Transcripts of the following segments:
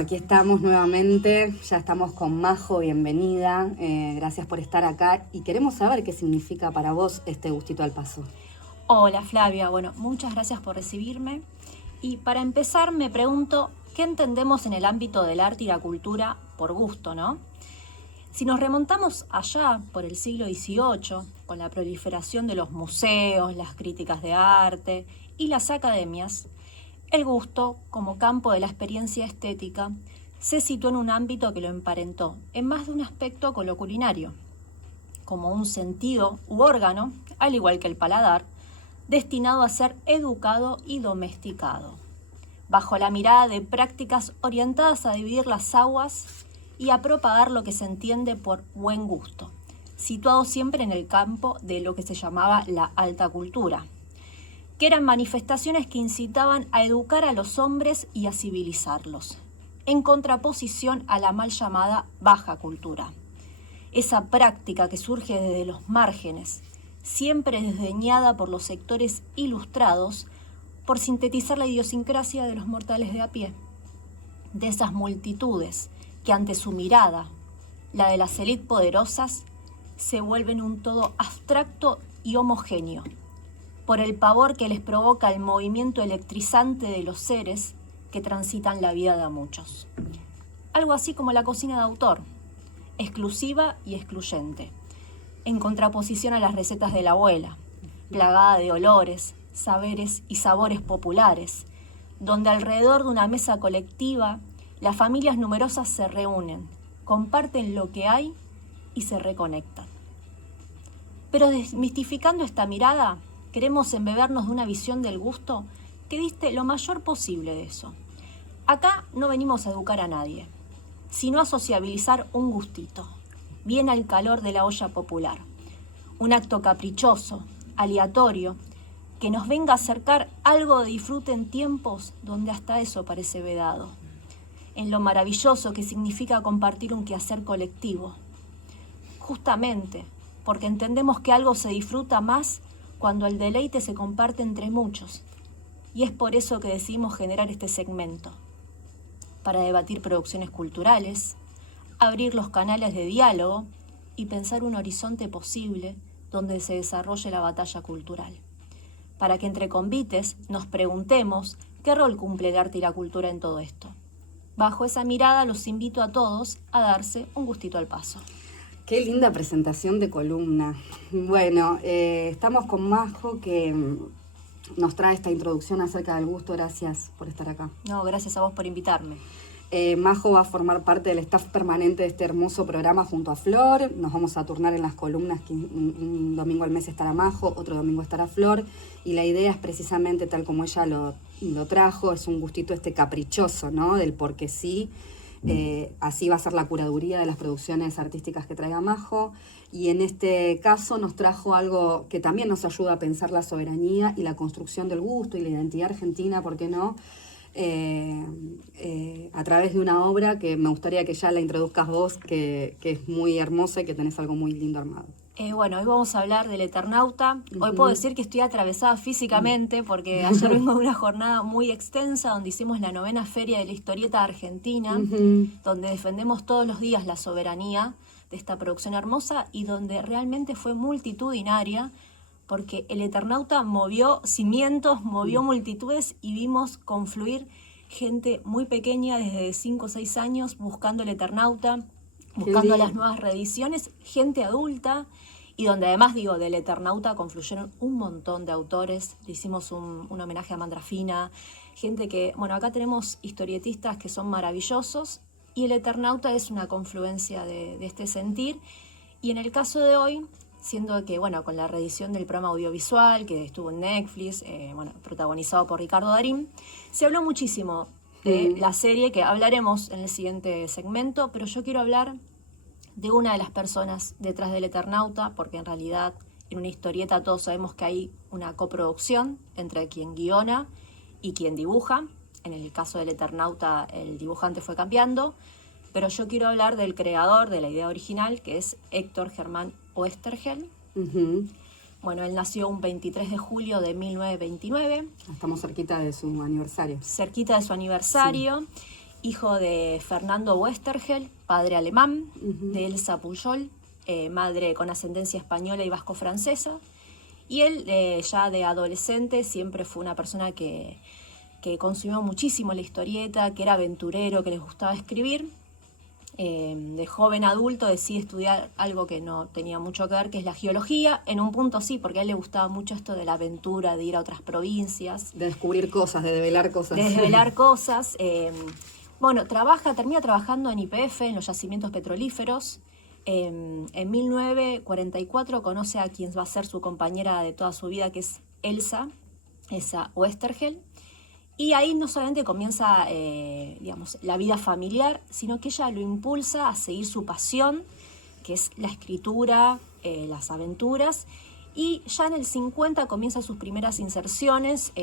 Aquí estamos nuevamente, ya estamos con Majo, bienvenida, gracias por estar acá y queremos saber qué significa para vos este gustito al paso. Hola Flavia, bueno, muchas gracias por recibirme y para empezar me pregunto, ¿qué entendemos en el ámbito del arte y la cultura por gusto, no? Si nos remontamos allá por el siglo XVIII, con la proliferación de los museos, las críticas de arte y las academias, el gusto, como campo de la experiencia estética, se situó en un ámbito que lo emparentó en más de un aspecto con lo culinario, como un sentido u órgano, al igual que el paladar, destinado a ser educado y domesticado, bajo la mirada de prácticas orientadas a dividir las aguas y a propagar lo que se entiende por buen gusto, situado siempre en el campo de lo que se llamaba la alta cultura, que eran manifestaciones que incitaban a educar a los hombres y a civilizarlos, en contraposición a la mal llamada baja cultura. Esa práctica que surge desde los márgenes, siempre desdeñada por los sectores ilustrados, por sintetizar la idiosincrasia de los mortales de a pie, de esas multitudes que ante su mirada, la de las élites poderosas, se vuelven un todo abstracto y homogéneo, por el pavor que les provoca el movimiento electrizante de los seres que transitan la vida de a muchos. Algo así como la cocina de autor, exclusiva y excluyente, en contraposición a las recetas de la abuela, plagada de olores, saberes y sabores populares, donde alrededor de una mesa colectiva las familias numerosas se reúnen, comparten lo que hay y se reconectan. Pero desmistificando esta mirada, queremos embebernos de una visión del gusto que diste lo mayor posible de eso. Acá no venimos a educar a nadie, sino a sociabilizar un gustito, bien al calor de la olla popular. Un acto caprichoso, aleatorio, que nos venga a acercar algo de disfrute en tiempos donde hasta eso parece vedado. En lo maravilloso que significa compartir un quehacer colectivo. Justamente porque entendemos que algo se disfruta más cuando el deleite se comparte entre muchos. Y es por eso que decidimos generar este segmento, para debatir producciones culturales, abrir los canales de diálogo y pensar un horizonte posible donde se desarrolle la batalla cultural. Para que entre convites nos preguntemos qué rol cumple el arte y la cultura en todo esto. Bajo esa mirada los invito a todos a darse un gustito al paso. Qué linda presentación de columna. Bueno, estamos con Majo que nos trae esta introducción acerca del gusto. Gracias por estar acá. No, gracias a vos por invitarme. Majo va a formar parte del staff permanente de este hermoso programa junto a Flor. Nos vamos a turnar en las columnas, que un domingo al mes estará Majo, otro domingo estará Flor. Y la idea es precisamente tal como ella lo trajo, es un gustito caprichoso, ¿no? Del porque sí. Así va a ser la curaduría de las producciones artísticas que traiga Majo, y en este caso nos trajo algo que también nos ayuda a pensar la soberanía y la construcción del gusto y la identidad argentina, ¿por qué no? A través de una obra que me gustaría que ya la introduzcas vos, que es muy hermosa y que tenés algo muy lindo armado. Bueno, hoy vamos a hablar del Eternauta. Hoy puedo decir que estoy atravesada físicamente porque ayer vengo de una jornada muy extensa donde hicimos la 9ª Feria de la Historieta Argentina, donde defendemos todos los días la soberanía de esta producción hermosa y donde realmente fue multitudinaria porque el Eternauta movió cimientos, movió multitudes y vimos confluir gente muy pequeña desde 5 o 6 años buscando el Eternauta, buscando las nuevas reediciones, gente adulta, y donde además, del Eternauta confluyeron un montón de autores. Le hicimos un homenaje a Mandrafina, gente que, acá tenemos historietistas que son maravillosos, y el Eternauta es una confluencia de este sentir. Y en el caso de hoy, siendo que, con la reedición del programa audiovisual, que estuvo en Netflix, protagonizado por Ricardo Darín, se habló muchísimo de la serie, que hablaremos en el siguiente segmento, pero yo quiero hablar de una de las personas detrás del Eternauta, porque en realidad en una historieta todos sabemos que hay una coproducción entre quien guiona y quien dibuja. En el caso del Eternauta el dibujante fue cambiando, pero yo quiero hablar del creador de la idea original, que es Héctor Germán Oesterhel. Él nació un 23 de julio de 1929. Estamos cerquita de su aniversario. Cerquita de su aniversario. Sí. hijo de Fernando Westergel, padre alemán, de Elsa Pujol, madre con ascendencia española y vasco-francesa. Y él, ya de adolescente, siempre fue una persona que consumió muchísimo la historieta, que era aventurero, que les gustaba escribir. De joven adulto decide estudiar algo que no tenía mucho que ver, que es la geología. En un punto sí, porque a él le gustaba mucho esto de la aventura, de ir a otras provincias. De descubrir cosas, de develar cosas. De desvelar cosas. Bueno, termina trabajando en YPF, en los yacimientos petrolíferos. En 1944 conoce a quien va a ser su compañera de toda su vida, que es Elsa Westergel. Y ahí no solamente comienza, la vida familiar, sino que ella lo impulsa a seguir su pasión, que es la escritura, las aventuras. Y ya en el 50 comienza sus primeras inserciones,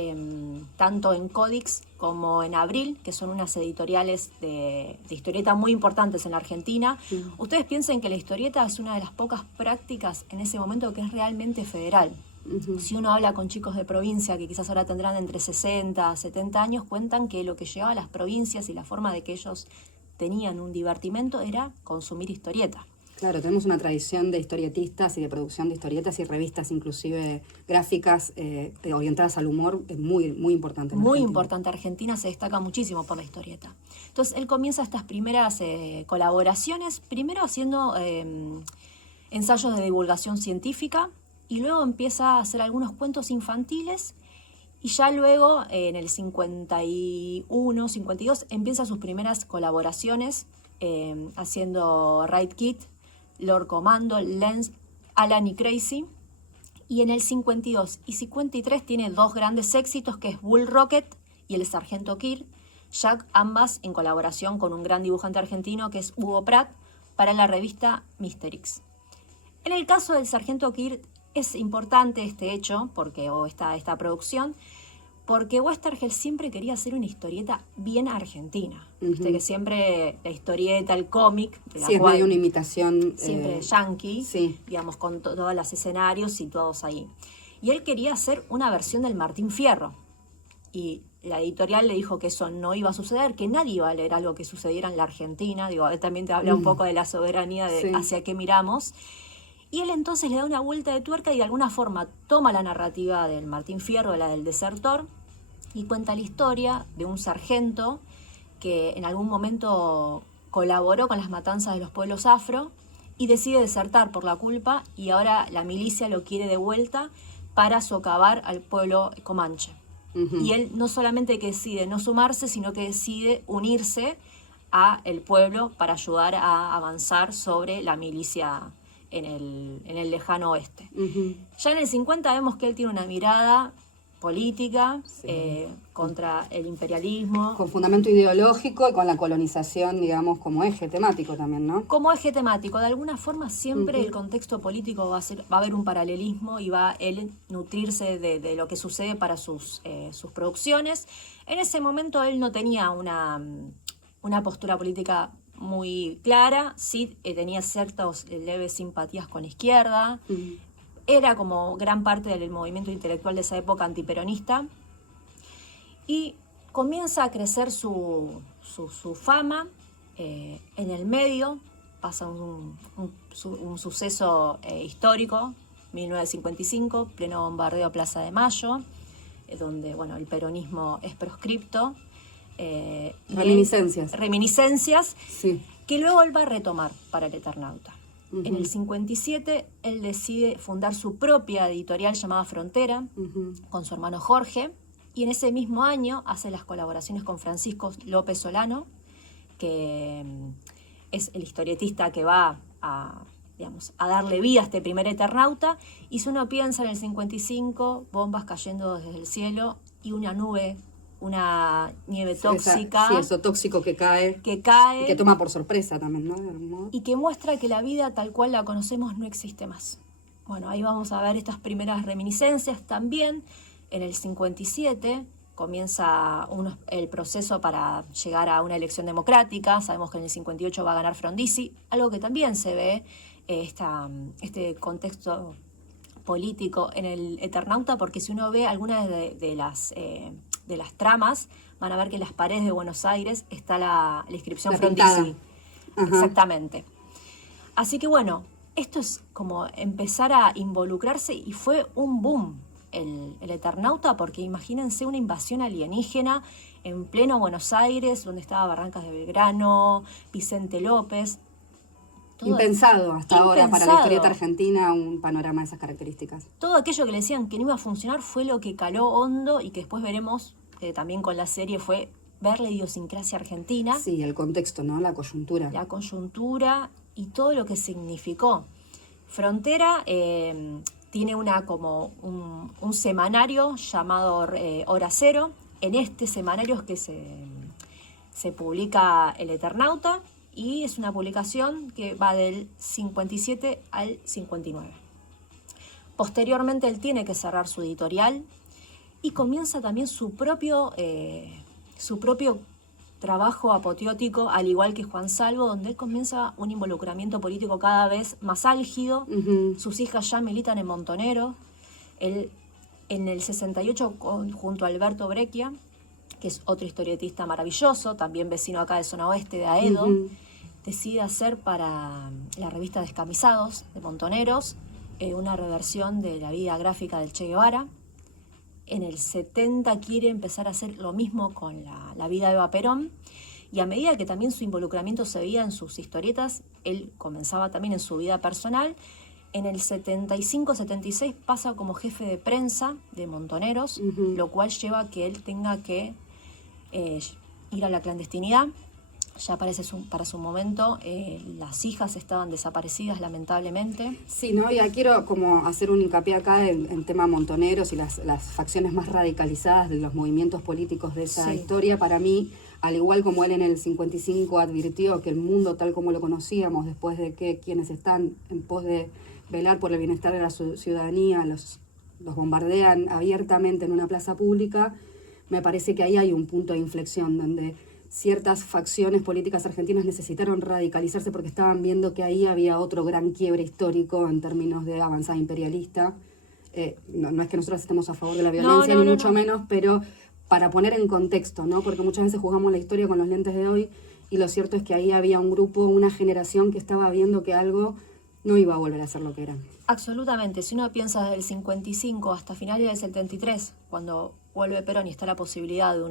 tanto en Códix como en Abril, que son unas editoriales de historieta muy importantes en la Argentina. Ustedes piensen que la historieta es una de las pocas prácticas en ese momento que es realmente federal. Si uno habla con chicos de provincia, que quizás ahora tendrán entre 60 a 70 años, cuentan que lo que llegaba a las provincias y la forma de que ellos tenían un divertimento era consumir historieta. Claro, tenemos una tradición de historietistas y de producción de historietas y revistas inclusive gráficas orientadas al humor muy, muy importante. Muy importante. Argentina se destaca muchísimo por la historieta. Entonces él comienza estas primeras colaboraciones, primero haciendo ensayos de divulgación científica, y luego empieza a hacer algunos cuentos infantiles, y ya luego en el 51, 52 empieza sus primeras colaboraciones haciendo Right Kid, Lord Commando, Lens, Alan y Crazy. Y en el 52 y 53 tiene dos grandes éxitos, que es Bull Rocket y El Sargento Kirk, Jack, ambas en colaboración con un gran dibujante argentino que es Hugo Pratt, para la revista Mysterix. En el caso del Sargento Kirk es importante este hecho, esta producción, porque Westergel siempre quería hacer una historieta bien argentina. Viste que siempre la historieta, el cómic, de la sí, cual es medio una imitación. Siempre yankee, sí. Digamos, con todos los escenarios situados ahí. Y él quería hacer una versión del Martín Fierro. Y la editorial le dijo que eso no iba a suceder, que nadie iba a leer algo que sucediera en la Argentina. Digo, también te habla un poco de la soberanía, de hacia qué miramos. Y él entonces le da una vuelta de tuerca y de alguna forma toma la narrativa del Martín Fierro, la del desertor, y cuenta la historia de un sargento que en algún momento colaboró con las matanzas de los pueblos afro y decide desertar por la culpa, y ahora la milicia lo quiere de vuelta para socavar al pueblo comanche. Y él no solamente que decide no sumarse, sino que decide unirse a el pueblo para ayudar a avanzar sobre la milicia en el lejano oeste. Ya en el 50 vemos que él tiene una mirada política contra el imperialismo. Con fundamento ideológico y con la colonización, digamos, como eje temático también, ¿no? Como eje temático. De alguna forma siempre el contexto político va a haber un paralelismo y va a él nutrirse de lo que sucede para sus producciones. En ese momento él no tenía una postura política muy clara, sí tenía ciertas leves simpatías con la izquierda. Era como gran parte del movimiento intelectual de esa época antiperonista, y comienza a crecer su fama. En el medio pasa un suceso histórico, 1955, pleno bombardeo a Plaza de Mayo, donde el peronismo es proscripto. Reminiscencias sí. Que luego él va a retomar para el Eternauta. En el 57 él decide fundar su propia editorial llamada Frontera, con su hermano Jorge, y en ese mismo año hace las colaboraciones con Francisco López Solano, que es el historietista que va a darle vida a este primer Eternauta. Y si uno piensa en el 55, bombas cayendo desde el cielo y una nieve tóxica. Eso tóxico que cae. Y que toma por sorpresa también, ¿no? Y que muestra que la vida tal cual la conocemos no existe más. Bueno, ahí vamos a ver estas primeras reminiscencias también. En el 57 comienza el proceso para llegar a una elección democrática. Sabemos que en el 58 va a ganar Frondizi, algo que también se ve este contexto político en el Eternauta, porque si uno ve algunas de las las tramas, van a ver que en las paredes de Buenos Aires está la inscripción La frontispicio. pintada. Ajá. Exactamente. Así que bueno, esto es como empezar a involucrarse y fue un boom el Eternauta, porque imagínense una invasión alienígena en pleno Buenos Aires, donde estaba Barrancas de Belgrano, Vicente López. Impensado hasta ahora para la Impensado. historieta argentina un panorama de esas características. Todo aquello que le decían que no iba a funcionar fue lo que caló hondo y que después veremos también con la serie, fue ver la idiosincrasia argentina. Sí, el contexto, ¿no? La coyuntura. La coyuntura y todo lo que significó. Frontera tiene un semanario llamado Hora Cero. En este semanario es que se publica el Eternauta y es una publicación que va del 57 al 59. Posteriormente él tiene que cerrar su editorial y comienza también su propio trabajo apoteótico, al igual que Juan Salvo, donde él comienza un involucramiento político cada vez más álgido. Sus hijas ya militan en Montoneros. Él, en el 68, junto a Alberto Breccia, que es otro historietista maravilloso, también vecino acá de Zona Oeste, de Aedo, decide hacer para la revista Descamisados de Montoneros una reversión de la vida gráfica del Che Guevara. En el 70 quiere empezar a hacer lo mismo con la vida de Eva Perón, y a medida que también su involucramiento se veía en sus historietas, él comenzaba también en su vida personal. En el 75-76 pasa como jefe de prensa de Montoneros, lo cual lleva a que él tenga que ir a la clandestinidad. Ya para su momento las hijas estaban desaparecidas, lamentablemente. Sí, ¿no? Ya quiero como hacer un hincapié acá en tema Montoneros y las facciones más radicalizadas de los movimientos políticos de esa historia. Para mí, al igual como él en el 55 advirtió que el mundo tal como lo conocíamos, después de que quienes están en pos de velar por el bienestar de la ciudadanía los bombardean abiertamente en una plaza pública, me parece que ahí hay un punto de inflexión donde ciertas facciones políticas argentinas necesitaron radicalizarse porque estaban viendo que ahí había otro gran quiebre histórico en términos de avanzada imperialista. No es que nosotros estemos a favor de la violencia, ni mucho menos, pero para poner en contexto, ¿no? Porque muchas veces juzgamos la historia con los lentes de hoy y lo cierto es que ahí había un grupo, una generación que estaba viendo que algo no iba a volver a ser lo que era. Absolutamente. Si uno piensa desde el 55 hasta finales del 73, cuando vuelve Perón y está la posibilidad de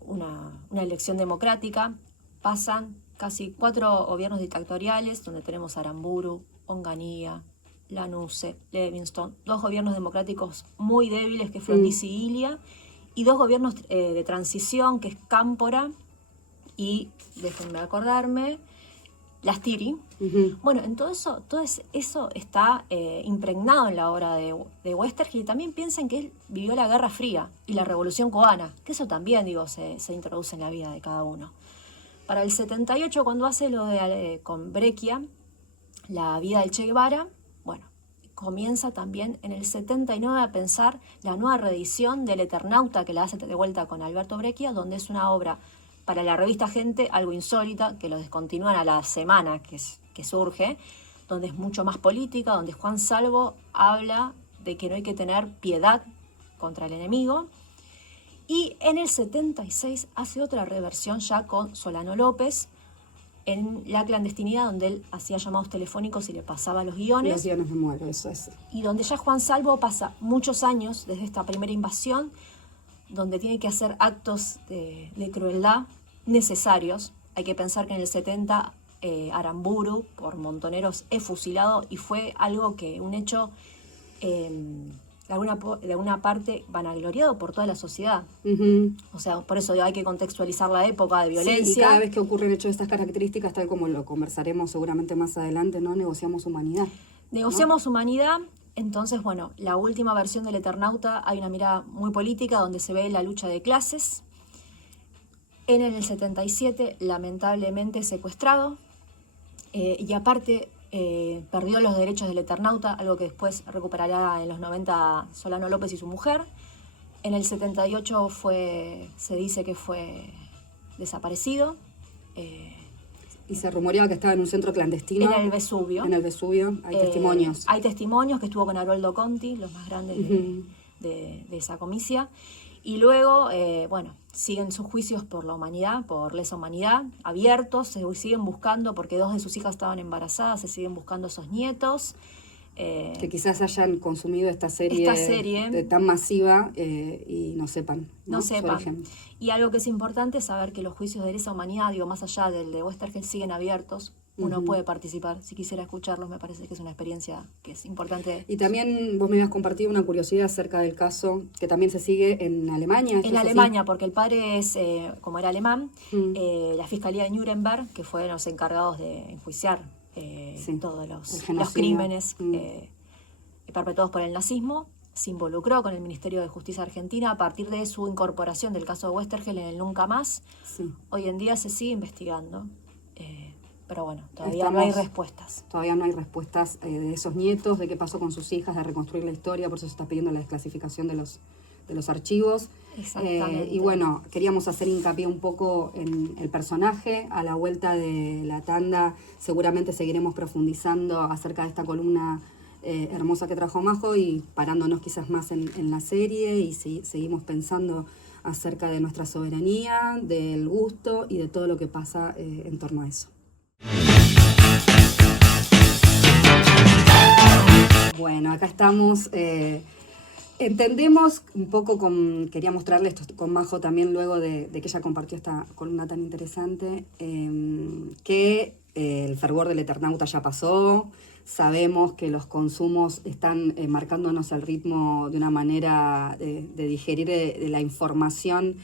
una elección democrática, pasan casi 4 gobiernos dictatoriales, donde tenemos Aramburu, Onganía, Lanusse, Levingston, 2 gobiernos democráticos muy débiles, que es Frondizi y Ilia, y 2 gobiernos de transición, que es Cámpora y, déjenme acordarme, Las Tiri. Bueno, en todo eso está impregnado en la obra de Westergel. Y también piensen que él vivió la Guerra Fría y la Revolución Cubana, que eso también, se introduce en la vida de cada uno. Para el 78, cuando hace lo con Breccia, la vida del Che Guevara, bueno, comienza también en el 79 a pensar la nueva reedición del Eternauta, que la hace de vuelta con Alberto Breccia, donde es una obra para la revista Gente, algo insólita, que lo descontinúan a la semana que surge, donde es mucho más política, donde Juan Salvo habla de que no hay que tener piedad contra el enemigo. Y en el 76 hace otra reversión ya con Solano López, en La Clandestinidad, donde él hacía llamados telefónicos y le pasaba los guiones. Los guiones me muero, eso es. Y donde ya Juan Salvo pasa muchos años desde esta primera invasión, donde tiene que hacer actos de crueldad necesarios. Hay que pensar que en el 70 Aramburu por Montoneros es fusilado y fue algo que, un hecho de alguna parte vanagloriado por toda la sociedad. O sea, por eso hay que contextualizar la época de violencia. Sí, y cada vez que ocurren hechos de estas características, tal como lo conversaremos seguramente más adelante, ¿no? Negociamos humanidad. Negociamos humanidad. Entonces, bueno, la última versión del Eternauta hay una mirada muy política donde se ve la lucha de clases. En el 77, lamentablemente secuestrado, y aparte perdió los derechos del Eternauta, algo que después recuperará en los 90 Solano López y su mujer. En el 78 se dice que fue desaparecido. Y se rumoreaba que estaba en un centro clandestino. En el Vesubio. En el Vesubio, hay testimonios. Hay testimonios que estuvo con Haroldo Conti, los más grandes de esa comicia. Y luego, siguen sus juicios por la humanidad, por lesa humanidad, abiertos, se siguen buscando, porque 2 de sus hijas estaban embarazadas, se siguen buscando esos nietos. Que quizás hayan consumido esta serie tan masiva y no sepan. No sepan. Y algo que es importante es saber que los juicios de lesa humanidad, más allá del de Westergel, siguen abiertos. Uno puede participar. Si quisiera escucharlos, me parece que es una experiencia que es importante. Y también vos me habías compartido una curiosidad acerca del caso que también se sigue en Alemania. En Alemania, porque el padre es, como era alemán, la Fiscalía de Nuremberg, que fueron los encargados de enjuiciar todos los crímenes perpetrados por el nazismo, se involucró con el Ministerio de Justicia Argentina a partir de su incorporación del caso de Westergel en el Nunca Más. Sí. Hoy en día se sigue investigando, pero bueno, todavía no hay respuestas. Todavía no hay respuestas de esos nietos, de qué pasó con sus hijas, de reconstruir la historia, por eso se está pidiendo la desclasificación de los archivos. Exactamente. Y bueno, queríamos hacer hincapié un poco en el personaje. A la vuelta de la tanda seguramente seguiremos profundizando acerca de esta columna hermosa que trajo Majo y parándonos quizás más en la serie y seguimos pensando acerca de nuestra soberanía, del gusto y de todo lo que pasa en torno a eso. Bueno, acá estamos. Entendemos un poco, quería mostrarle esto con Majo también luego de que ella compartió esta columna tan interesante, que el fervor del Eternauta ya pasó. Sabemos que los consumos están marcándonos el ritmo de una manera de digerir de la información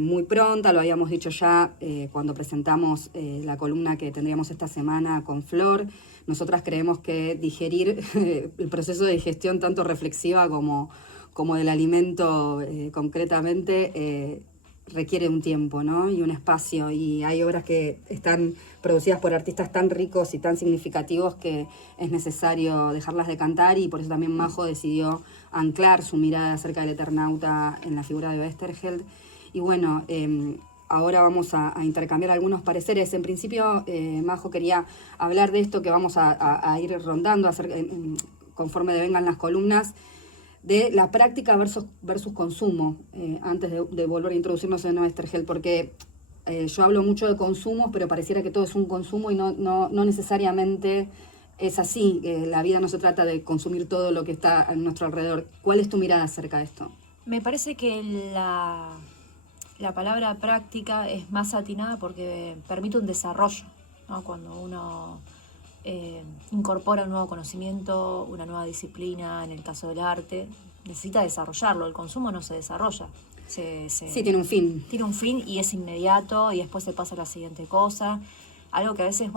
muy pronta. Lo habíamos dicho ya cuando presentamos la columna que tendríamos esta semana con Flor. Nosotras creemos que digerir, el proceso de digestión tanto reflexiva como del alimento concretamente, requiere un tiempo, ¿no? Y un espacio. Y hay obras que están producidas por artistas tan ricos y tan significativos que es necesario dejarlas de cantar, y por eso también Majo decidió anclar su mirada acerca del Eternauta en la figura de Westergel. Y bueno, ahora vamos a intercambiar algunos pareceres. En principio, Majo quería hablar de esto que vamos a ir rondando conforme vengan las columnas, de la práctica versus consumo, antes de volver a introducirnos en Westergel, porque yo hablo mucho de consumos, pero pareciera que todo es un consumo y no necesariamente es así. La vida no se trata de consumir todo lo que está a nuestro alrededor. ¿Cuál es tu mirada acerca de esto? Me parece que la palabra práctica es más atinada porque permite un desarrollo, ¿no? Cuando uno incorpora un nuevo conocimiento, una nueva disciplina, en el caso del arte, necesita desarrollarlo. El consumo no se desarrolla. Sí, tiene un fin. Tiene un fin y es inmediato y después se pasa a la siguiente cosa. Algo que a veces,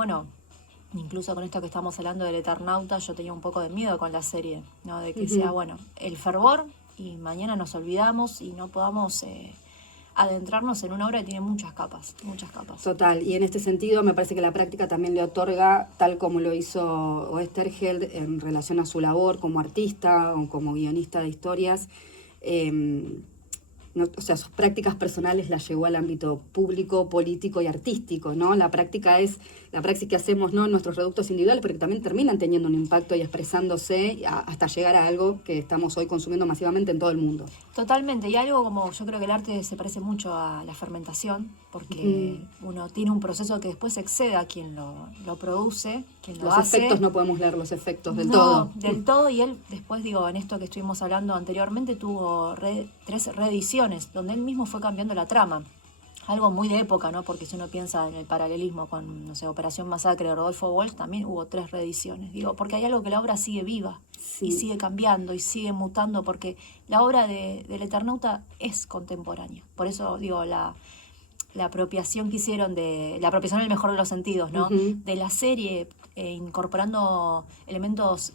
incluso con esto que estamos hablando del Eternauta, yo tenía un poco de miedo con la serie, ¿no? De que sea, el fervor y mañana nos olvidamos y no podamos adentrarnos en una obra que tiene muchas capas. Total, y en este sentido me parece que la práctica también le otorga, tal como lo hizo Westergel en relación a su labor como artista o como guionista de historias, sus prácticas personales las llevó al ámbito público, político y artístico, ¿no? La práctica es la praxis que hacemos, ¿no?, en nuestros reductos individuales, pero que también terminan teniendo un impacto y expresándose hasta llegar a algo que estamos hoy consumiendo masivamente en todo el mundo. Totalmente, y algo como yo creo que el arte se parece mucho a la fermentación, porque uno tiene un proceso que después excede a quien lo produce, quien lo hace. Los efectos no podemos leer los efectos del todo. No, del todo, y él después, en esto que estuvimos hablando anteriormente, tuvo 3 reediciones, donde él mismo fue cambiando la trama. Algo muy de época, ¿no? Porque si uno piensa en el paralelismo con, Operación Masacre de Rodolfo Walsh, también hubo 3 reediciones. Porque hay algo que la obra sigue viva, y sigue cambiando, y sigue mutando, porque la obra del Eternauta es contemporánea. Por eso, la apropiación que hicieron la apropiación en el mejor de los sentidos, ¿no? De la serie, incorporando elementos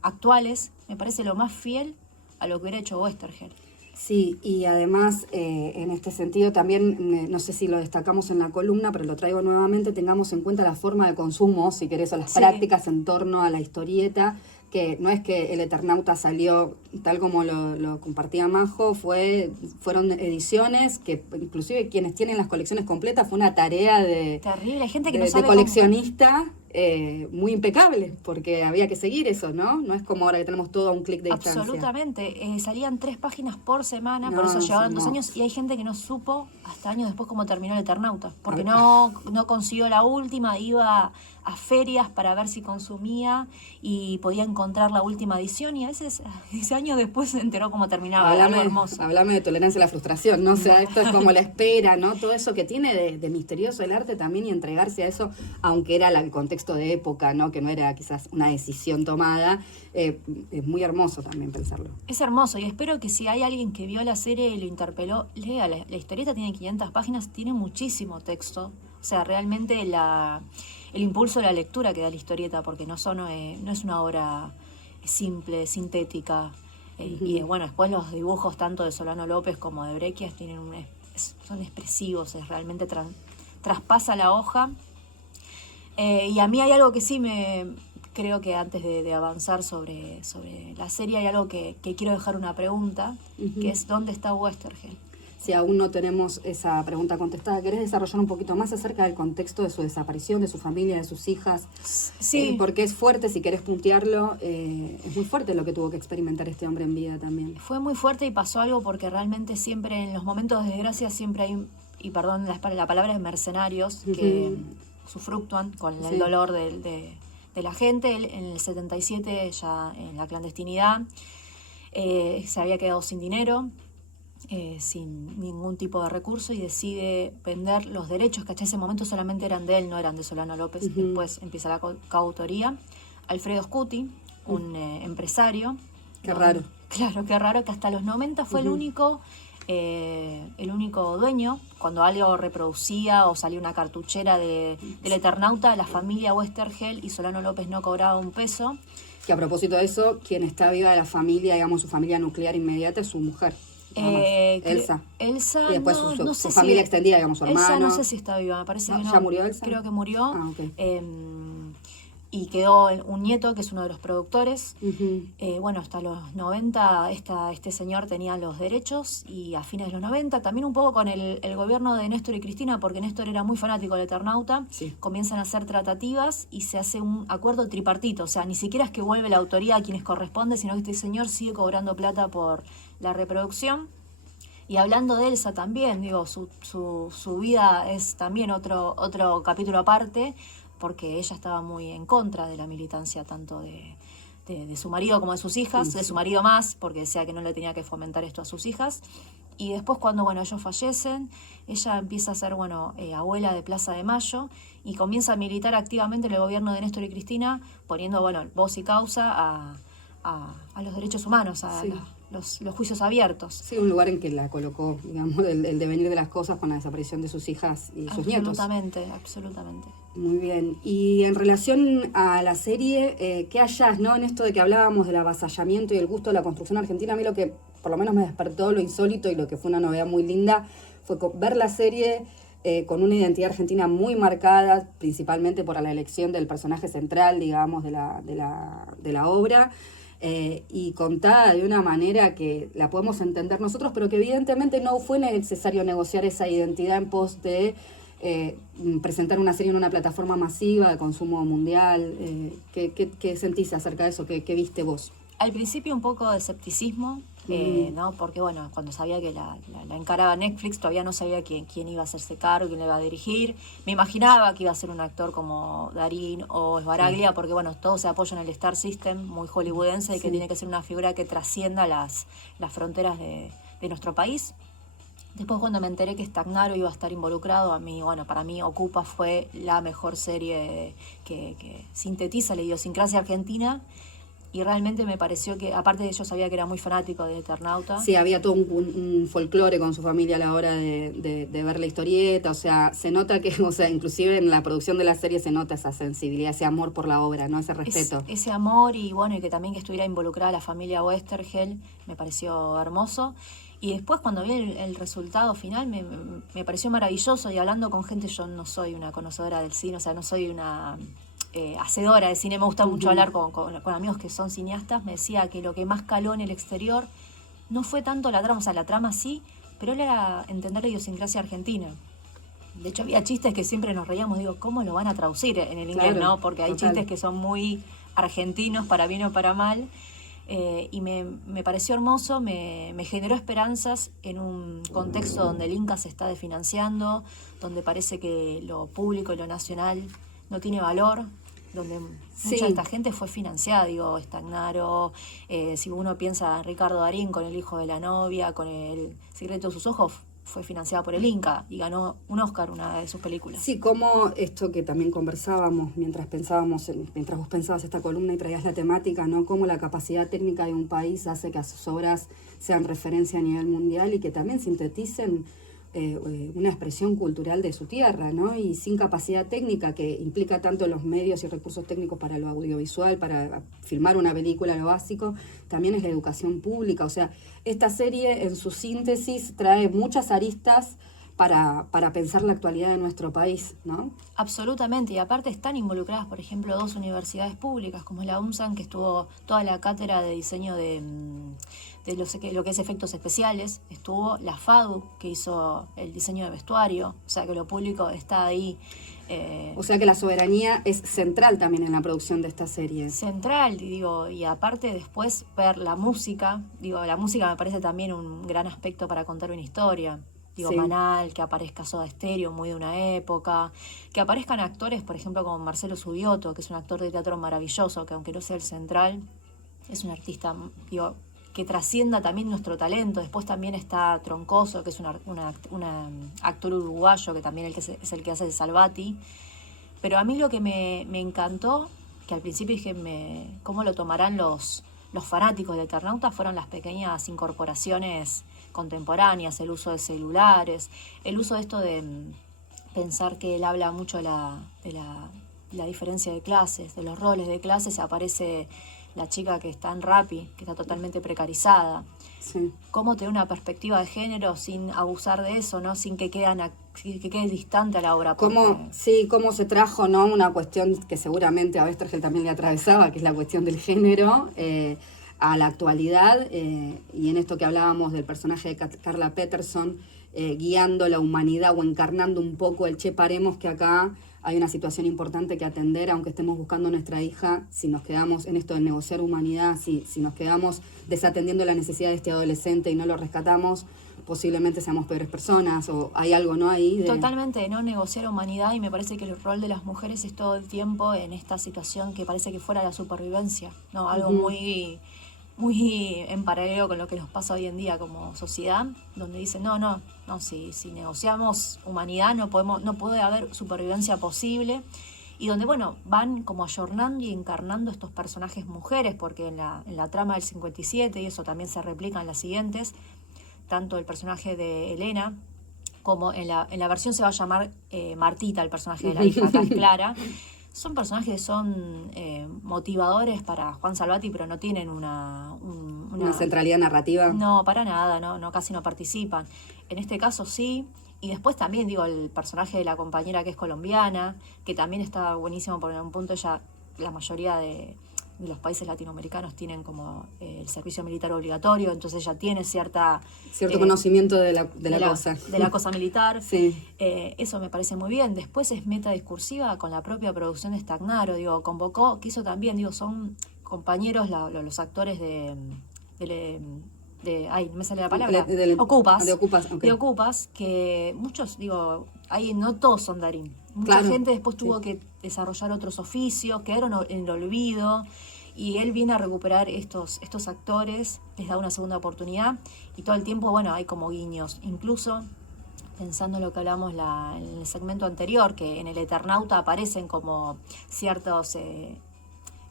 actuales, me parece lo más fiel a lo que hubiera hecho Westergel. Sí, y además, en este sentido también, no sé si lo destacamos en la columna, pero lo traigo nuevamente, tengamos en cuenta la forma de consumo, si querés, o las prácticas en torno a la historieta, que no es que el Eternauta salió tal como lo compartía Majo, fueron ediciones que inclusive quienes tienen las colecciones completas fue una tarea de... Terrible, hay gente que no sabe de coleccionista. muy impecable, porque había que seguir eso, ¿no? No es como ahora que tenemos todo a un clic de distancia. Absolutamente. Salían 3 páginas por semana, por No, eso llevaron 2 no. años, y hay gente que no supo hasta años después cómo terminó el Eternauta, porque no consiguió la última, iba a ferias para ver si consumía y podía encontrar la última edición, y a veces 10 años después se enteró cómo terminaba. Algo hermoso. Hablame de tolerancia a la frustración, ¿no? O sea, esto es como la espera, ¿no? Todo eso que tiene de misterioso el arte también, y entregarse a eso, aunque era el contexto de época, ¿no? Que no era quizás una decisión tomada, es muy hermoso también pensarlo. Es hermoso, y espero que si hay alguien que vio la serie y lo interpeló, lea. La historieta tiene 500 páginas, tiene muchísimo texto. O sea, realmente el impulso de la lectura que da la historieta, porque no es una obra simple, sintética. Y bueno, después los dibujos tanto de Solano López como de Breccias son expresivos, realmente traspasa la hoja. Y a mí hay algo que sí creo que antes de avanzar sobre la serie, hay algo que quiero dejar una pregunta, que es ¿dónde está Westergel? Si aún no tenemos esa pregunta contestada, ¿querés desarrollar un poquito más acerca del contexto de su desaparición, de su familia, de sus hijas? Sí. Porque es fuerte, si querés puntearlo, es muy fuerte lo que tuvo que experimentar este hombre en vida también. Fue muy fuerte, y pasó algo porque realmente siempre en los momentos de desgracia siempre hay, y perdón la palabra es mercenarios, que sufructúan con el dolor de la gente. Él, en el 77, ya en la clandestinidad, se había quedado sin dinero, sin ningún tipo de recurso, y decide vender los derechos que hasta ese momento solamente eran de él, no eran de Solano López. Después empieza la coautoría. Alfredo Scuti, un empresario. Qué raro. Claro, qué raro, que hasta los 90 fue el único dueño. Cuando algo reproducía o salía una cartuchera del Eternauta, la familia Westergel y Solano López no cobraba un peso. Que a propósito de eso, quien está viva de la familia, digamos, su familia nuclear inmediata, es su mujer. Elsa. Elsa, y después no su sé familia extendida, digamos, su hermano. Elsa no sé si está viva, me parece que no. ¿Ya murió Elsa? Creo que murió. Ah, okay. Y quedó un nieto, que es uno de los productores. Bueno, hasta los 90 este señor tenía los derechos, y a fines de los 90, también un poco con el gobierno de Néstor y Cristina, porque Néstor era muy fanático del Eternauta, comienzan a hacer tratativas y se hace un acuerdo tripartito. O sea, ni siquiera es que vuelve la autoría a quienes corresponde, sino que este señor sigue cobrando plata por la reproducción. Y hablando de Elsa también, digo, su vida es también otro capítulo aparte, porque ella estaba muy en contra de la militancia tanto de su marido como de sus hijas, de su marido más, porque decía que no le tenía que fomentar esto a sus hijas. Y después, cuando ellos fallecen, ella empieza a ser abuela de Plaza de Mayo, y comienza a militar activamente en el gobierno de Néstor y Cristina, poniendo voz y causa a los derechos humanos, a los juicios abiertos. Sí, un lugar en que la colocó, digamos, el devenir de las cosas con la desaparición de sus hijas y sus nietos. Absolutamente. Muy bien. Y en relación a la serie, ¿qué hallás, no? En esto de que hablábamos del avasallamiento y el gusto de la construcción argentina, a mí lo que por lo menos me despertó lo insólito y lo que fue una novedad muy linda fue ver la serie con una identidad argentina muy marcada, principalmente por la elección del personaje central, digamos, de la obra. Y contada de una manera que la podemos entender nosotros, pero que evidentemente no fue necesario negociar esa identidad en pos de presentar una serie en una plataforma masiva de consumo mundial. ¿Qué sentís acerca de eso? ¿Qué viste vos? Al principio un poco de escepticismo, ¿no? Porque cuando sabía que la encaraba Netflix, todavía no sabía quién iba a hacerse cargo, quién le iba a dirigir. Me imaginaba que iba a ser un actor como Darín o Sbaraglia, porque todo se apoya en el Star System, muy hollywoodense, y que tiene que ser una figura que trascienda las fronteras de nuestro país. Después, cuando me enteré que Stagnaro iba a estar involucrado, para mí Ocupa fue la mejor serie que sintetiza la idiosincrasia argentina. Y realmente me pareció que, aparte de yo sabía que era muy fanático de Eternauta. Sí, había todo un folclore con su familia a la hora de ver la historieta. O sea, se nota que, inclusive en la producción de la serie se nota esa sensibilidad, ese amor por la obra, ¿no? Ese respeto. Ese amor, y que también que estuviera involucrada la familia Westergel, me pareció hermoso. Y después, cuando vi el resultado final, me pareció maravilloso. Y hablando con gente, yo no soy una conocedora del cine, no soy una hacedora de cine. Me gusta mucho hablar con amigos que son cineastas. Me decía que lo que más caló en el exterior no fue tanto la trama, la trama sí, pero era entender la idiosincrasia argentina. De hecho, había chistes que siempre nos reíamos, digo, ¿cómo lo van a traducir en el inglés, Claro, no? Porque hay total. chistes que son muy argentinos, para bien o para mal, y me pareció hermoso, me generó esperanzas en un contexto donde el Inca se está desfinanciando, donde parece que lo público y lo nacional no tiene valor, donde mucha de esta gente fue financiada, digo, Stagnaro, si uno piensa en Ricardo Darín con El hijo de la novia, con El secreto de sus ojos, fue financiada por el Inca y ganó un Oscar una de sus películas. Sí, como esto que también conversábamos mientras mientras vos pensabas esta columna y traías la temática, ¿no? Cómo la capacidad técnica de un país hace que sus obras sean referencia a nivel mundial y que también sinteticen una expresión cultural de su tierra, ¿no? Y sin capacidad técnica, que implica tanto los medios y recursos técnicos para lo audiovisual, para filmar una película, lo básico, también es la educación pública. O sea, esta serie en su síntesis trae muchas aristas para pensar la actualidad de nuestro país, ¿no? Absolutamente, y aparte están involucradas, por ejemplo, dos universidades públicas, como la UNSAN, que estuvo toda la cátedra de diseño de lo que es efectos especiales, estuvo la FADU, que hizo el diseño de vestuario, o sea que lo público está ahí. O sea que la soberanía es central también en la producción de esta serie. Central, digo, y aparte después ver la música, digo, la música me parece también un gran aspecto para contar una historia. Digo, sí. Manal, que aparezca Soda Stereo, muy de una época, que aparezcan actores, por ejemplo, como Marcelo Subioto, que es un actor de teatro maravilloso, que aunque no sea el central, es un artista, digo, que trascienda también nuestro talento. Después también está Troncoso, que es un actor uruguayo, que también es el que hace de Salvati. Pero a mí lo que me encantó, que al principio dije, ¿cómo lo tomarán los fanáticos del Eternauta? Fueron las pequeñas incorporaciones contemporáneas, el uso de celulares, el uso de esto de pensar que él habla mucho de la diferencia de clases, de los roles de clases, y aparece la chica que está en Rappi, que está totalmente precarizada. Sí. Cómo tener una perspectiva de género sin abusar de eso, ¿no? Sin que quede distante a la obra. Cómo se trajo, ¿no? Una cuestión que seguramente a Westergel también le atravesaba, que es la cuestión del género, a la actualidad, y en esto que hablábamos del personaje de Carla Peterson, guiando la humanidad o encarnando un poco el che, paremos que acá hay una situación importante que atender, aunque estemos buscando a nuestra hija, si nos quedamos en esto de negociar humanidad, si nos quedamos desatendiendo la necesidad de este adolescente y no lo rescatamos, posiblemente seamos peores personas, o hay algo, ¿no? Ahí Totalmente, de no negociar humanidad, y me parece que el rol de las mujeres es todo el tiempo en esta situación que parece que fuera la supervivencia, ¿no? Algo muy en paralelo con lo que nos pasa hoy en día como sociedad, donde dicen, no, si negociamos humanidad no puede haber supervivencia posible, y donde, bueno, van como ayornando y encarnando estos personajes mujeres, porque en la trama del 57, y eso también se replica en las siguientes, tanto el personaje de Elena, como en la versión se va a llamar Martita, el personaje de la hija, acá es Clara. Son personajes que son motivadores para Juan Salvati, pero no tienen una centralidad narrativa. No, para nada, no, casi no participan. En este caso sí. Y después también, digo, el personaje de la compañera que es colombiana, que también está buenísimo porque en un punto ella, la mayoría de los países latinoamericanos tienen como el servicio militar obligatorio, entonces ella tiene cierto conocimiento de la cosa. De la cosa militar. Sí. Eso me parece muy bien. Después es metadiscursiva con la propia producción de Stagnaro, digo, convocó, que hizo también, digo, son compañeros los actores de ay, no me sale la palabra, Ocupas. De Ocupas, okay. De Ocupas, que muchos, digo, ahí no todos son Darín. Mucha gente después tuvo que desarrollar otros oficios, quedaron en el olvido, y él viene a recuperar estos actores, les da una segunda oportunidad, y todo el tiempo, bueno, hay como guiños, incluso pensando en lo que hablamos en el segmento anterior, que en el Eternauta aparecen como ciertos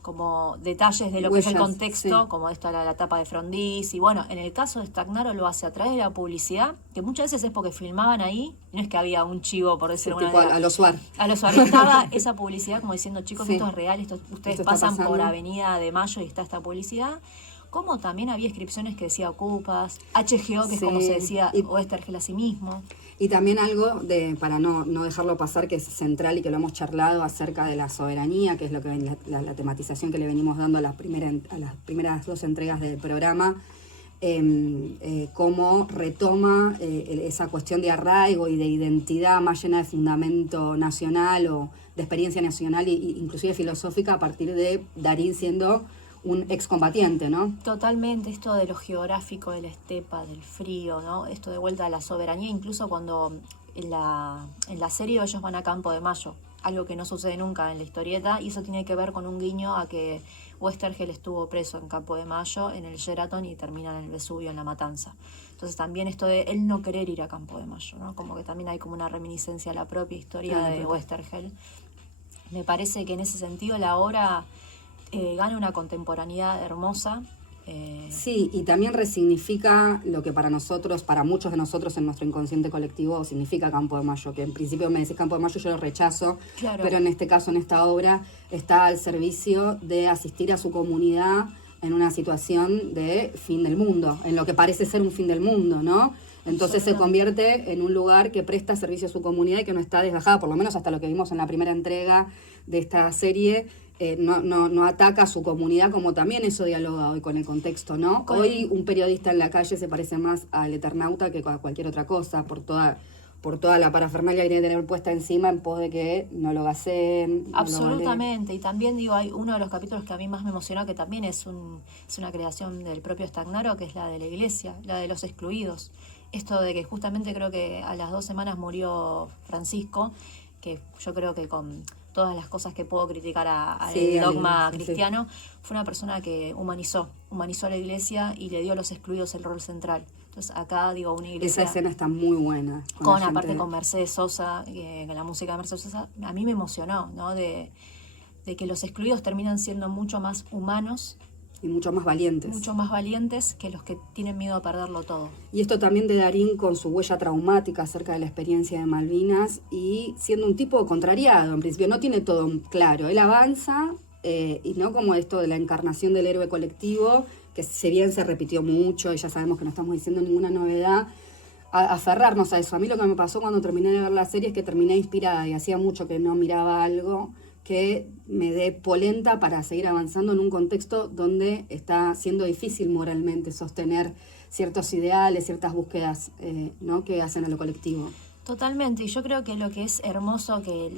como detalles de lo que es el contexto, sí. Como esto la tapa de Frondizi, y bueno, en el caso de Stagnaro lo hace a través de la publicidad, que muchas veces es porque filmaban ahí, no es que había un chivo, por decirlo alguna manera. A los Suar. A los Suar estaba esa publicidad como diciendo, chicos, esto es real, ustedes pasan pasando por Avenida de Mayo y está esta publicidad. Como también había inscripciones que decía Ocupas, HGO, que es como se decía Westergel a sí mismo. Y también algo para no dejarlo pasar, que es central y que lo hemos charlado acerca de la soberanía, que es lo que la tematización que le venimos dando a las primeras dos entregas del programa, cómo retoma esa cuestión de arraigo y de identidad más llena de fundamento nacional o de experiencia nacional e inclusive filosófica a partir de Darín siendo un excombatiente, ¿no? Totalmente, esto de lo geográfico, de la estepa, del frío, ¿no? Esto de vuelta a la soberanía, incluso cuando en la serie ellos van a Campo de Mayo, algo que no sucede nunca en la historieta, y eso tiene que ver con un guiño a que Oesterheld estuvo preso en Campo de Mayo, en el Sheraton, y termina en el Vesubio, en La Matanza. Entonces también esto de él no querer ir a Campo de Mayo, ¿no? Como que también hay como una reminiscencia a la propia historia de Oesterheld. Me parece que en ese sentido la obra gana una contemporaneidad hermosa. Sí, y también resignifica lo que para nosotros, para muchos de nosotros en nuestro inconsciente colectivo significa Campo de Mayo, que en principio me decís Campo de Mayo, yo lo rechazo, claro. Pero en este caso, en esta obra, está al servicio de asistir a su comunidad en una situación de fin del mundo, en lo que parece ser un fin del mundo, ¿no? Entonces se convierte en un lugar que presta servicio a su comunidad y que no está desgajada, por lo menos hasta lo que vimos en la primera entrega de esta serie. No ataca a su comunidad, como también eso dialoga hoy con el contexto, ¿no? Hoy un periodista en la calle se parece más al Eternauta que a cualquier otra cosa, por toda la parafernalia que tiene que tener puesta encima en pos de que no lo gaseen. Absolutamente, y también digo, hay uno de los capítulos que a mí más me emocionó, que también es una creación del propio Stagnaro, que es la de la iglesia, la de los excluidos. Esto de que justamente creo que a las 2 semanas murió Francisco, que yo creo que con todas las cosas que puedo criticar al dogma cristiano, fue una persona que humanizó a la iglesia y le dio a los excluidos el rol central. Entonces acá digo, una iglesia... Esa escena está muy buena. Aparte con Mercedes Sosa, con la música de Mercedes Sosa, a mí me emocionó, ¿no? De que los excluidos terminan siendo mucho más humanos. Y mucho más valientes. Mucho más valientes que los que tienen miedo a perderlo todo. Y esto también de Darín con su huella traumática acerca de la experiencia de Malvinas y siendo un tipo contrariado, en principio no tiene todo claro. Él avanza y no como esto de la encarnación del héroe colectivo, que si bien se repitió mucho y ya sabemos que no estamos diciendo ninguna novedad, aferrarnos a eso. A mí lo que me pasó cuando terminé de ver la serie es que terminé inspirada y hacía mucho que no miraba algo que me dé polenta para seguir avanzando en un contexto donde está siendo difícil moralmente sostener ciertos ideales, ciertas búsquedas ¿no? que hacen a lo colectivo. Totalmente, y yo creo que lo que es hermoso, que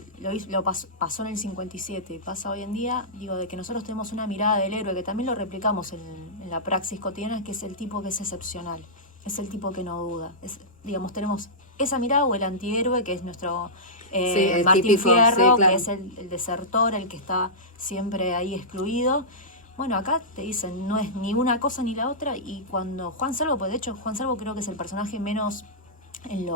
pasó en el 57 y pasa hoy en día, digo, de que nosotros tenemos una mirada del héroe, que también lo replicamos en la praxis cotidiana, que es el tipo que es excepcional, es el tipo que no duda. Digamos, tenemos esa mirada, o el antihéroe, que es nuestro Martín típico, Fierro, claro. Que es el desertor, el que está siempre ahí excluido. Bueno, acá te dicen, no es ni una cosa ni la otra, y cuando Juan Salvo, pues de hecho Juan Salvo creo que es el personaje menos, en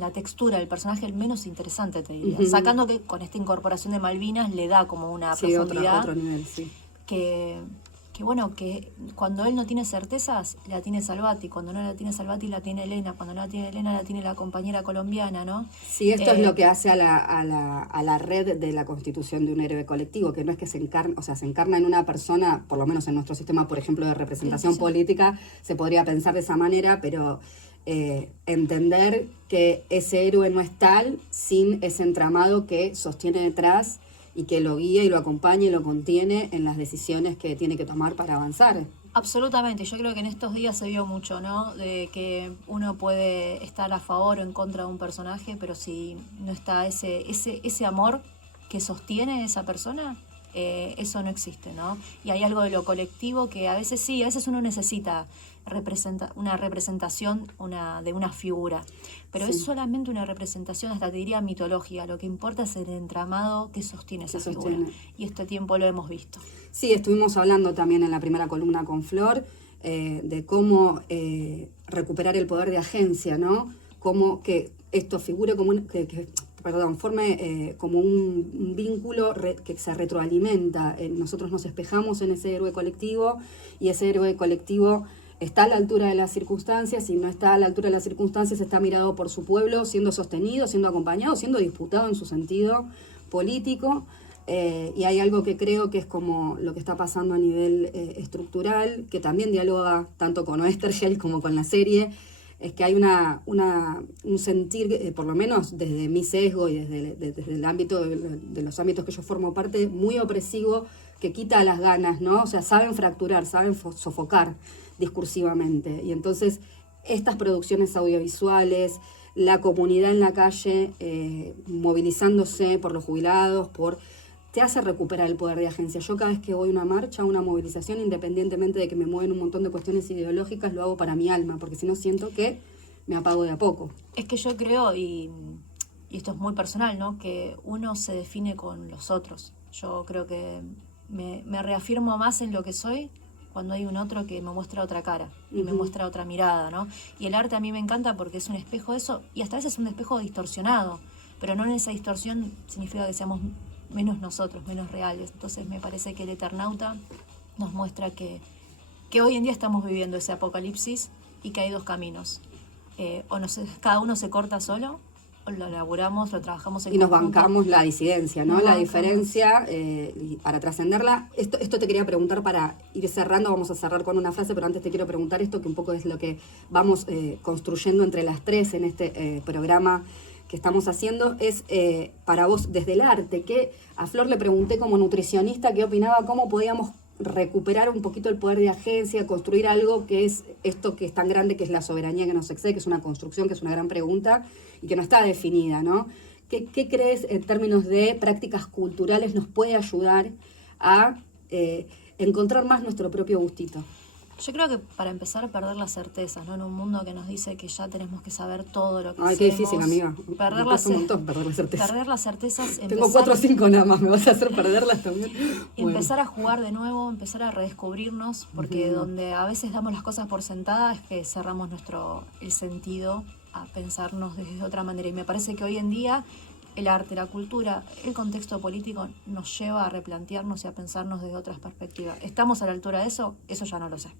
la textura, el personaje el menos interesante, te diría. Uh-huh. Sacando que con esta incorporación de Malvinas le da como una profundidad. Otro nivel, sí. Que bueno, que cuando él no tiene certezas, la tiene Salvati, cuando no la tiene Salvati, la tiene Elena, cuando no la tiene Elena, la tiene la compañera colombiana, ¿no? Sí, esto es lo que hace a la red de la constitución de un héroe colectivo, que no es que se encarna en una persona, por lo menos en nuestro sistema, por ejemplo, de representación política, se podría pensar de esa manera, pero entender que ese héroe no es tal sin ese entramado que sostiene detrás y que lo guía y lo acompaña y lo contiene en las decisiones que tiene que tomar para avanzar. Absolutamente, yo creo que en estos días se vio mucho, ¿no? De que uno puede estar a favor o en contra de un personaje, pero si no está ese amor que sostiene esa persona, eso no existe, ¿no? Y hay algo de lo colectivo que a veces uno necesita una representación de una figura, pero es solamente una representación, hasta te diría mitológica. Lo que importa es el entramado que sostiene esa figura, y este tiempo lo hemos visto. Sí, estuvimos hablando también en la primera columna con Flor de cómo recuperar el poder de agencia, ¿no? Cómo que esto figure como forme como un vínculo que se retroalimenta. Nosotros nos espejamos en ese héroe colectivo y ese héroe colectivo está a la altura de las circunstancias. Si no está a la altura de las circunstancias, está mirado por su pueblo, siendo sostenido, siendo acompañado, siendo disputado en su sentido político. Y hay algo que creo que es como lo que está pasando a nivel estructural, que también dialoga tanto con Oesterheld como con la serie, es que hay un sentir, por lo menos desde mi sesgo y desde el ámbito de los ámbitos que yo formo parte, muy opresivo, que quita las ganas, ¿no? O sea, saben fracturar, saben sofocar. discursivamente. Y entonces estas producciones audiovisuales, la comunidad en la calle movilizándose por los jubilados, te hace recuperar el poder de agencia. Yo cada vez que voy a una marcha, a una movilización, independientemente de que me mueven un montón de cuestiones ideológicas, lo hago para mi alma, porque si no siento que me apago de a poco. Es que yo creo, y esto es muy personal, ¿no?, que uno se define con los otros. Yo creo que me reafirmo más en lo que soy cuando hay un otro que me muestra otra cara y me muestra otra mirada, ¿no? Y el arte a mí me encanta porque es un espejo de eso, y hasta a veces es un espejo distorsionado, pero no en esa distorsión significa que seamos menos nosotros, menos reales. Entonces me parece que el Eternauta nos muestra que hoy en día estamos viviendo ese apocalipsis y que hay dos caminos. Cada uno se corta solo, o lo elaboramos, lo trabajamos en y nos conjunto. Bancamos la disidencia, ¿no? La diferencia, y para trascenderla. Esto te quería preguntar para ir cerrando, vamos a cerrar con una frase, pero antes te quiero preguntar esto, que un poco es lo que vamos construyendo entre las tres en este programa que estamos haciendo. Es para vos, desde el arte, que a Flor le pregunté como nutricionista qué opinaba, cómo podíamos recuperar un poquito el poder de agencia, construir algo que es esto que es tan grande, que es la soberanía que nos excede, que es una construcción, que es una gran pregunta y que no está definida, ¿no? ¿Qué crees en términos de prácticas culturales nos puede ayudar a encontrar más nuestro propio gustito? Yo creo que para empezar a perder las certezas, ¿no? En un mundo que nos dice que ya tenemos que saber todo lo que hacemos. Ay, qué difícil, amiga. Perder las certezas. Tengo 4 o 5 nada más, me vas a hacer perderlas también. Empezar a jugar de nuevo, empezar a redescubrirnos, porque donde a veces damos las cosas por sentadas es que cerramos el sentido a pensarnos desde otra manera. Y me parece que hoy en día el arte, la cultura, el contexto político nos lleva a replantearnos y a pensarnos desde otras perspectivas. ¿Estamos a la altura de eso? Eso ya no lo sé.